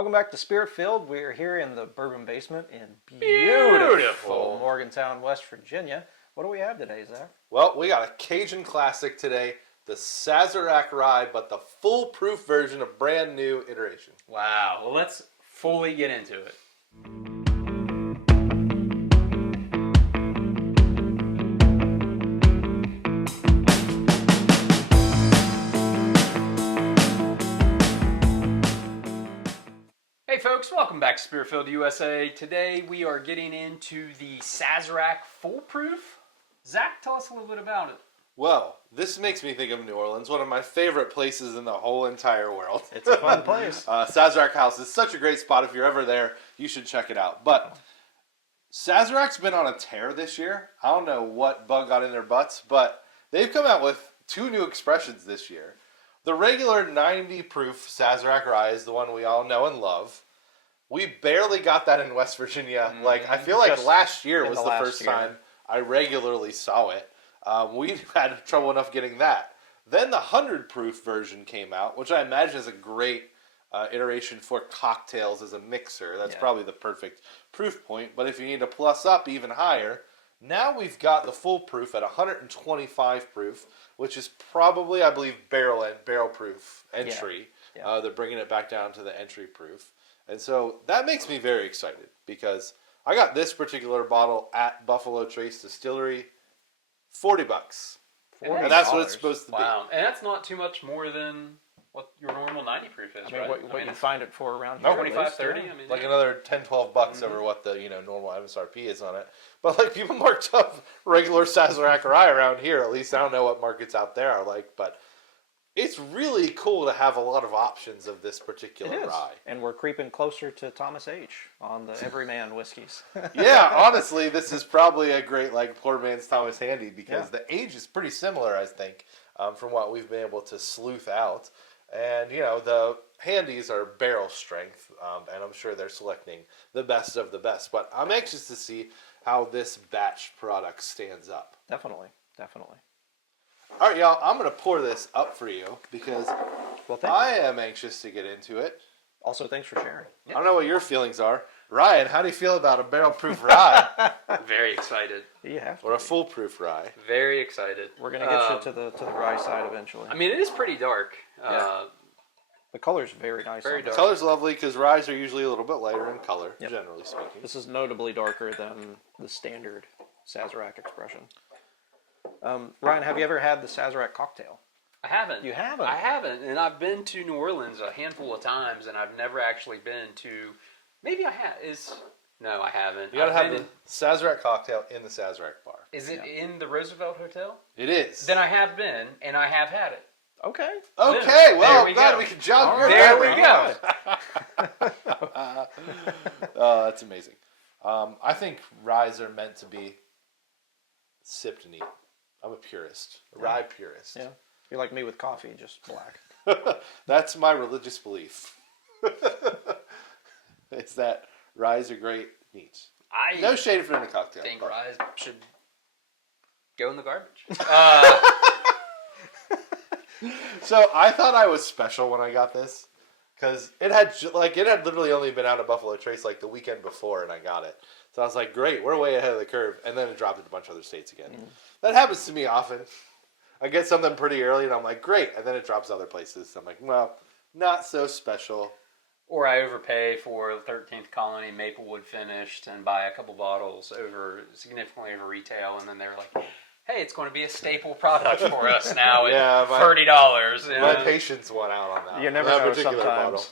Welcome back to Spirit Filled. We're here in the bourbon basement in beautiful Morgantown, West Virginia. What do we have today, Zach? Well, we got a Cajun classic today, the Sazerac Rye, but the full proof version of brand new iteration. Wow. Well, let's fully get into it. Hey folks, welcome back to Spirit-Filled USA. Today we are getting into the Sazerac Full Proof. Zach, tell us a little bit about it. Well, this makes me think of New Orleans, one of my favorite places in the whole entire world. It's a fun place. Sazerac House is such a great spot. If you're ever there, you should check it out. But Sazerac's been on a tear this year. I don't know what bug got in their butts, but they've come out with two new expressions this year. The regular 90 proof Sazerac Rye is the one we all know and love. We barely got that in West Virginia. I feel like Just last year was the first year. time I regularly saw it. We had trouble enough getting that. Then the 100 proof version came out, which I imagine is a great iteration for cocktails as a mixer. That's probably the perfect proof point. But if you need to plus up even higher, now we've got the full proof at 125 proof, which is probably, I believe, barrel proof entry. Yeah. They're bringing it back down to the entry proof. And so that makes me very excited because I got this particular bottle at Buffalo Trace Distillery, $40. And that's what it's supposed to be. Wow. And that's not too much more than what your normal 90 proof is, right? What you find it for around No, here? 25, 30? I mean, Like another $10-12 over what the normal MSRP is on it. But people marked up regular Sazerac Rye around here. At least I don't know what markets out there are like, but it's really cool to have a lot of options of this particular rye. And we're creeping closer to Thomas H. on the Everyman whiskeys. Yeah, honestly, this is probably a great poor man's Thomas Handy because the age is pretty similar, I think, from what we've been able to sleuth out. And, the Handies are barrel strength, and I'm sure they're selecting the best of the best. But I'm anxious to see how this batch product stands up. Definitely. All right, y'all, I'm going to pour this up for you because I am anxious to get into it. Also, thanks for sharing. I don't know what your feelings are. Ryan, how do you feel about a barrel-proof rye? Very excited. You have to. Or a full-proof rye? Very excited. We're going to get you to the rye side eventually. I mean, it is pretty dark. The color's very nice. Very dark. The color's lovely because ryes are usually a little bit lighter in color, generally speaking. This is notably darker than the standard Sazerac expression. Ryan, have you ever had the Sazerac cocktail? I haven't. You haven't? I haven't. And I've been to New Orleans a handful of times, and I've never actually been to... Maybe I have. No, I haven't. You gotta have the Sazerac cocktail in the Sazerac bar. Is it in the Roosevelt Hotel? It is. Then I have been, and I have had it. Okay. Okay, well, we glad go. we can jog your There memory. we go. Oh, that's amazing. I think ryes are meant to be sipped and eaten. I'm a purist, a rye purist. Yeah. You're like me with coffee, just black. That's my religious belief. It's that ryes are great meats. No shade for in a cocktail. I think ryes should go in the garbage. So I thought I was special when I got this because it had literally only been out at Buffalo Trace the weekend before, and I got it. So I was like, great, we're way ahead of the curve, and then it dropped in a bunch of other states again. That happens to me often. I get something pretty early, and I'm like, great, and then it drops other places. So I'm like, well, not so special. Or I overpay for 13th Colony Maplewood finished and buy a couple bottles significantly over retail, and then they're like, hey, it's going to be a staple product for us now at $30. My patience went out on that. You never that know particular sometimes. bottle.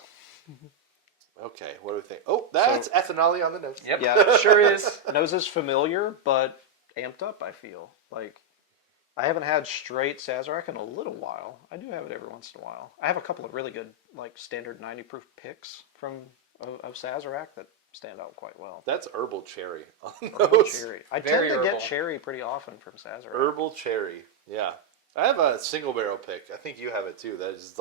Okay, what do we think? Oh, that's ethanol on the nose. Yep. Yeah, it sure is. Nose is familiar, but amped up, I feel. I haven't had straight Sazerac in a little while. I do have it every once in a while. I have a couple of really good, standard 90 proof picks of Sazerac that stand out quite well. That's herbal cherry on Herbal those. cherry. I Very tend to get herbal. cherry pretty often from Sazerac. Herbal cherry, yeah. I have a single barrel pick. I think you have it too. That is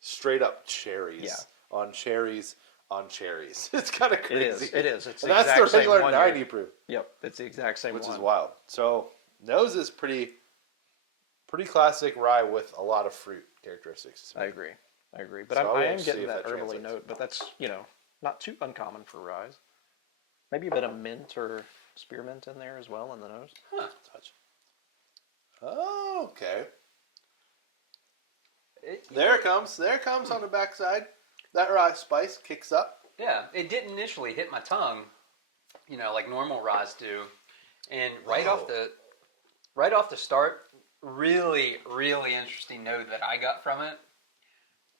straight up cherries on cherries on cherries. It's kind of crazy. It is. It's and the that's exact the regular same one 90 here. proof. Yep, it's the exact same which one. is wild. So nose is pretty classic rye with a lot of fruit characteristics. I agree. I agree. But So I we'll am see getting if that that herbally translates. note, but that's, not too uncommon for ryes. Maybe a bit of mint or spearmint in there as well in the nose. Huh. Touch. Oh, okay. It, There it comes. There it comes on the backside. That rye spice kicks up. Yeah, it didn't initially hit my tongue, like normal ryes do, and right off the start, really, really interesting note that I got from it: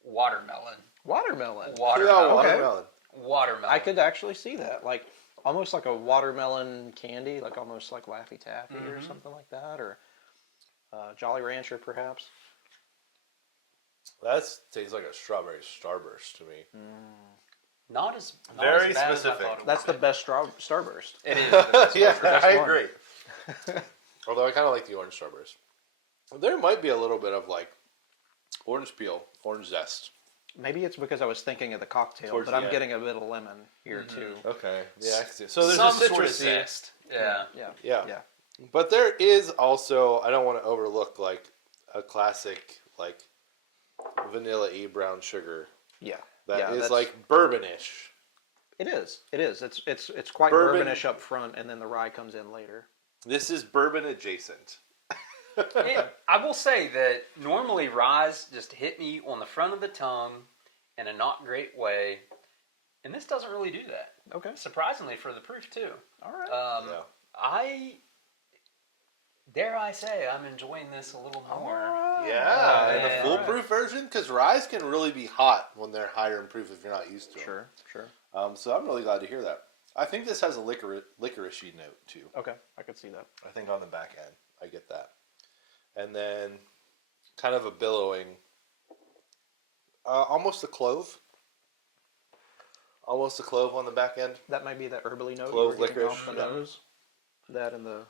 watermelon. Watermelon. Yeah, Okay. watermelon. Watermelon. I could actually see that. Like, almost like a watermelon candy, like almost like Laffy Taffy or something like that, or Jolly Rancher perhaps. That tastes like a strawberry starburst to me. not as Very as bad specific. As I thought it That's the would best Starburst. be. It is. The best Yeah, best I one. agree. Although I kind of like the orange starburst. There might be a little bit of like orange peel, orange zest. Maybe it's because I was thinking of the cocktail, Towards but the I'm end. getting a bit of lemon here too. Okay. Yeah, I can see it. So there's Some a sort of citrusy. zest. Yeah. Yeah. Yeah. But there is also, I don't want to overlook like a classic like vanilla-y brown sugar Yeah. that yeah, is that's- like bourbonish. It is. It is. It's quite Bourbon- bourbonish up front, and then the rye comes in later. This is bourbon adjacent. I will say that normally ryes just hit me on the front of the tongue in a not great way, and this doesn't really do that. Okay. Surprisingly for the proof too. All right. I dare I say I'm enjoying this a little more. Yeah, in the yeah. foolproof version, because ryes can really be hot when they're higher in proof if you're not used to them. Sure. So I'm really glad to hear that. I think this has a licoricey note too. Okay, I could see that. I think on the back end, I get that, and then kind of a billowing, almost a clove. Almost a clove on the back end. That might be that herbally note. Clove, you were getting licorice, off the yeah. nose. That and the.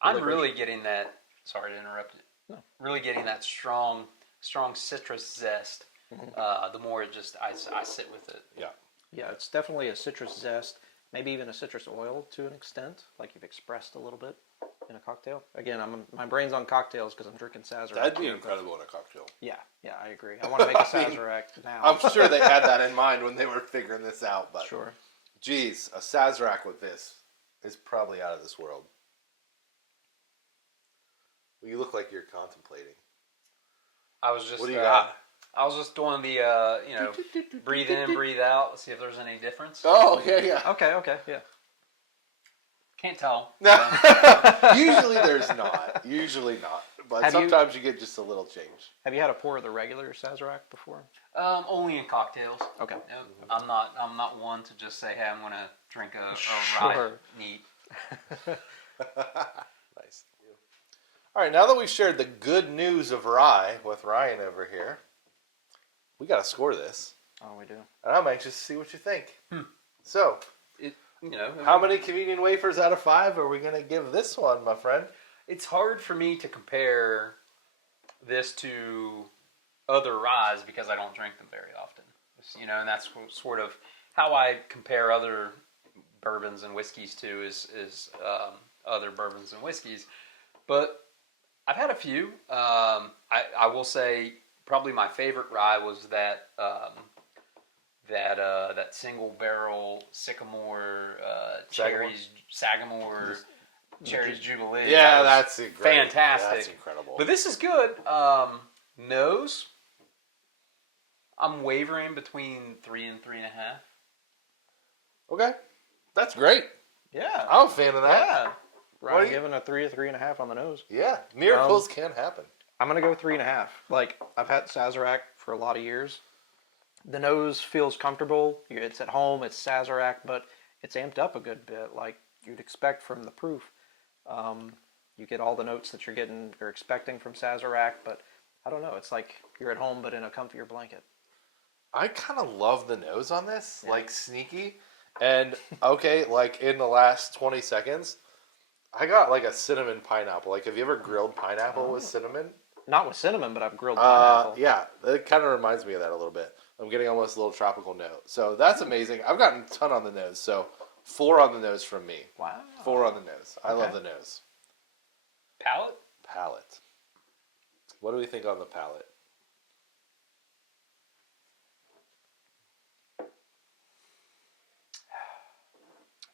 I'm licorice. really getting that. Sorry to interrupt you. No. Really getting that strong citrus zest. The more it just I sit with it. Yeah. Yeah, it's definitely a citrus zest, maybe even a citrus oil to an extent, like you've expressed a little bit in a cocktail. Again, my brain's on cocktails because I'm drinking Sazerac. That'd be incredible in a cocktail. Yeah, I agree. I want to make a Sazerac now. I'm sure they had that in mind when they were figuring this out, but Sure. geez, a Sazerac with this is probably out of this world. Well, you look like you're contemplating. I was just. What do you got? I was just doing the breathe in, breathe out. See if there's any difference. Oh, yeah. Okay, yeah. Can't tell. Usually there's not. Usually not. But Have you- sometimes you get just a little change. Have you had a pour of the regular Sazerac before? Only in cocktails. Okay. Nope. I'm not one to just say, hey, I'm gonna drink a Sure. rye neat. Nice. All right, now that we've shared the good news of rye with Ryan over here, we got to score this. Oh, we do. And I'm anxious to see what you think. So, It how many communion wafers out of 5 are we going to give this one, my friend? It's hard for me to compare this to other ryes because I don't drink them very often. And that's sort of how I compare other bourbons and whiskeys to is other bourbons and whiskeys. But I've had a few. I will say probably my favorite rye was that that single barrel Sycamore cherries Sagamore cherries Jubilee. Yeah, That was that's great. fantastic. That's incredible. But this is good. Nose, I'm wavering between 3 and 3.5. Okay, that's great. Yeah. I'm a fan of that. Yeah. What Ryan do you- giving a 3 or 3.5 on the nose. Yeah, miracles can happen. I'm gonna go 3.5. Like, I've had Sazerac for a lot of years. The nose feels comfortable. It's at home. It's Sazerac, but it's amped up a good bit, like you'd expect from the proof. You get all the notes that you're expecting from Sazerac, but I don't know. It's like you're at home, but in a comfier blanket. I kind of love the nose on this, like sneaky. And okay, like in the last 20 seconds, I got like a cinnamon pineapple. Like, have you ever grilled pineapple with cinnamon? Not with cinnamon, but I've grilled pineapple. Yeah, it kind of reminds me of that a little bit. I'm getting almost a little tropical note. So that's amazing. I've gotten a ton on the nose. So 4 on the nose from me. Wow. 4 on the nose. I love Okay. the nose. Palate? Palate. What do we think on the palate?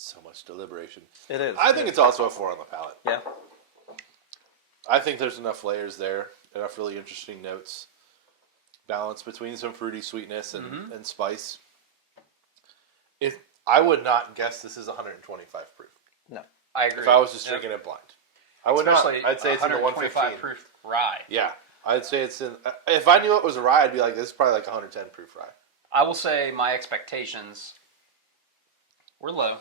So much deliberation. It is. I think it's also a 4 on the palate. Yeah. I think there's enough layers there, enough really interesting notes, balance between some fruity sweetness and spice. I would not guess this is 125 proof. No. I agree. If I was just drinking it blind, I would Especially not. I'd say it's in the 115 proof rye. Yeah, I'd say it's in. If I knew it was a rye, I'd be like, this is probably like 110 proof rye. I will say my expectations were low,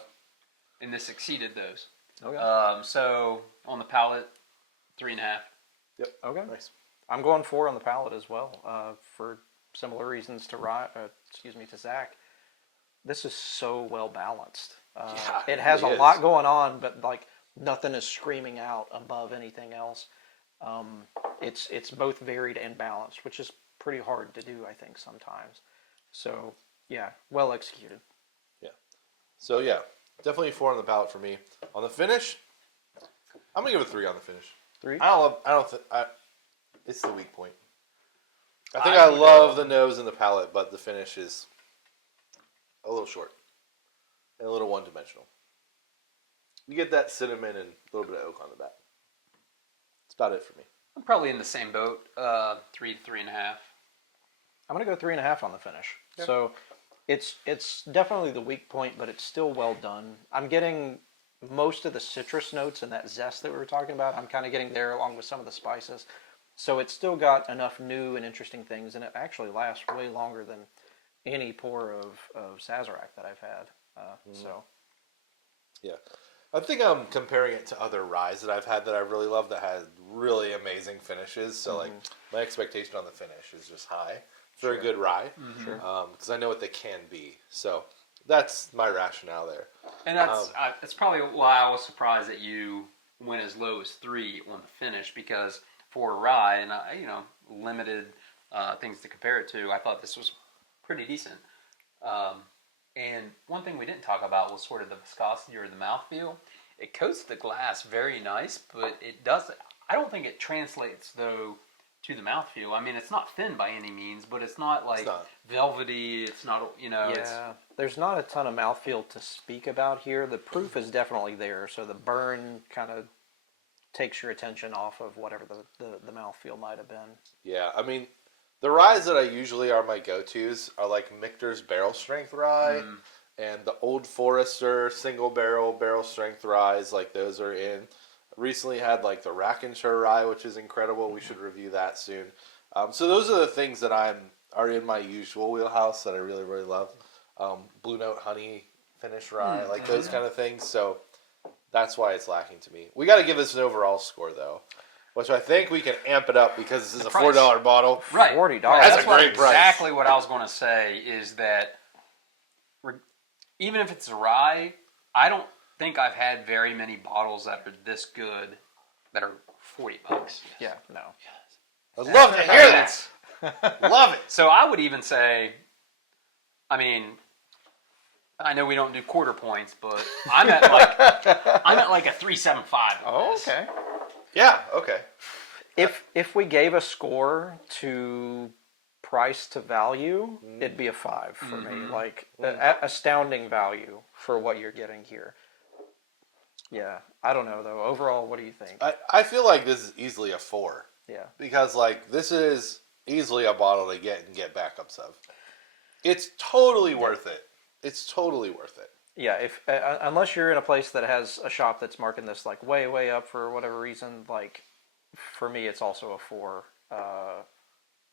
and this exceeded those. Okay. So on the palate, 3.5. Yep. Okay. Nice. I'm going 4 on the palate as well, for similar reasons to to Zach. This is so well balanced. It has a lot going on, but like nothing is screaming out above anything else. It's both varied and balanced, which is pretty hard to do, I think, sometimes. So yeah, well executed. Yeah. So yeah, definitely 4 on the palate for me. On the finish, I'm gonna give it 3 on the finish. 3. I don't think it's the weak point. I think I love the nose and the palate, but the finish is a little short and a little one-dimensional. You get that cinnamon and a little bit of oak on the back. That's about it for me. I'm probably in the same boat, 3 to 3.5. I'm gonna go 3.5 on the finish. Yeah. So it's definitely the weak point, but it's still well done. I'm getting most of the citrus notes and that zest that we were talking about. I'm kind of getting there along with some of the spices. So it's still got enough new and interesting things, and it actually lasts way longer than any pour of Sazerac that I've had. So Yeah. I think I'm comparing it to other ryes that I've had that I really love that had really amazing finishes. So like my expectation on the finish is just high for a good rye. Sure. Because I know what they can be. So that's my rationale there. And that's probably why I was surprised that you went as low as 3 on the finish, because for a rye and limited things to compare it to, I thought this was pretty decent. And one thing we didn't talk about was sort of the viscosity or the mouthfeel. It coats the glass very nice, but it doesn't. I don't think it translates though to the mouthfeel. I mean, it's not thin by any means, but it's not like velvety. It's not, yeah, there's not a ton of mouthfeel to speak about here. The proof is definitely there, so the burn kind of takes your attention off of whatever the mouthfeel might have been. Yeah, I mean, the ryes that I usually are my go-tos are like Michter's barrel strength rye and the Old Forester single barrel strength ryes. Like those are in. Recently had like the Rackenshire rye, which is incredible. We should review that soon. So those are the things that are in my usual wheelhouse that I really, really love. Blue Note honey finish rye, like those kind of things. So that's why it's lacking to me. We got to give this an overall score though, which I think we can amp it up because this is a $4 bottle. Right. $40. That's a great price. Exactly what I was going to say is that even if it's a rye, I don't think I've had very many bottles that are this good that are $40. Yeah, no. I'd love to hear that. Love it. So I would even say, I mean, I know we don't do quarter points, but I'm at like a 3.75. Oh, okay. Yeah. Okay. If we gave a score to price to value, it'd be a 5 for me. Like astounding value for what you're getting here. Yeah, I don't know though. Overall, what do you think? I feel like this is easily a 4. Yeah, because like this is easily a bottle to get backups of. It's totally worth it. It's totally worth it. Yeah, if unless you're in a place that has a shop that's marking this like way up for whatever reason, like for me it's also a 4.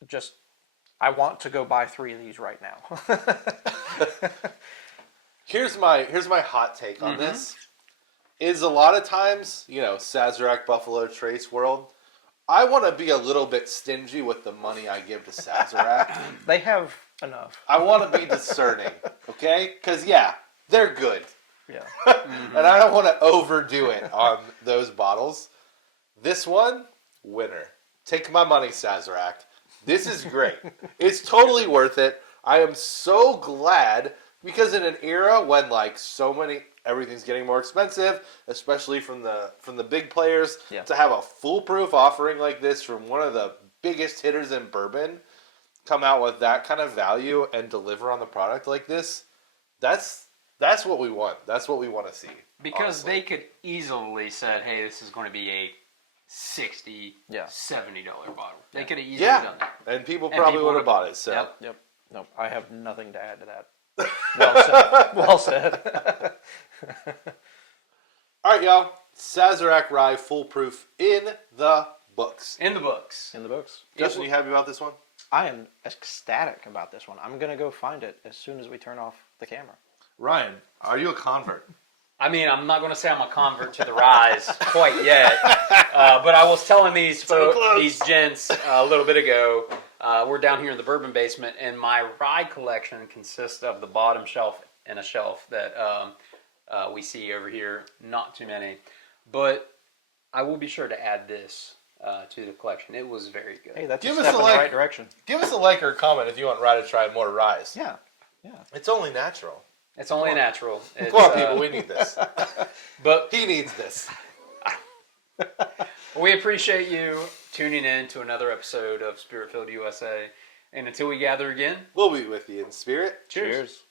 Just I want to go buy 3 of these right now. Here's my hot take on this. Is a lot of times, Sazerac Buffalo Trace world, I want to be a little bit stingy with the money I give to Sazerac. They have enough. I want to be discerning, okay? Because, yeah, they're good. Yeah. And I don't want to overdo it on those bottles. This one, winner. Take my money, Sazerac. This is great. It's totally worth it. I am so glad, because in an era when, like, everything's getting more expensive, especially from the big players, to have a foolproof offering like this from one of the biggest hitters in bourbon come out with that kind of value and deliver on the product like this, that's That's what we want. That's what we want to see. Because honestly. they could easily said, hey, this is going to be a $60, $70 bottle. They could have easily done that. And people probably would have bought it. So. Yep. Nope. I have nothing to add to that. Well said. Well said. All right, y'all. Sazerac Rye Full Proof in the books. In the books. In the books. Justin, you happy about this one? I am ecstatic about this one. I'm going to go find it as soon as we turn off the camera. Ryan, are you a convert? I mean, I'm not going to say I'm a convert to the Ryes quite yet, but I was telling these gents a little bit ago, we're down here in the bourbon basement, and my rye collection consists of the bottom shelf and a shelf that we see over here. Not too many, but I will be sure to add this to the collection. It was very good. Hey, that's a step in the right direction. Give us a like or a comment if you want Rye to try more ryes. Yeah. It's only natural. It's only natural. It's, Come on, people, we need this. But He needs this. we appreciate you tuning in to another episode of Spirit Filled USA. And until we gather again, We'll be with you in spirit. cheers.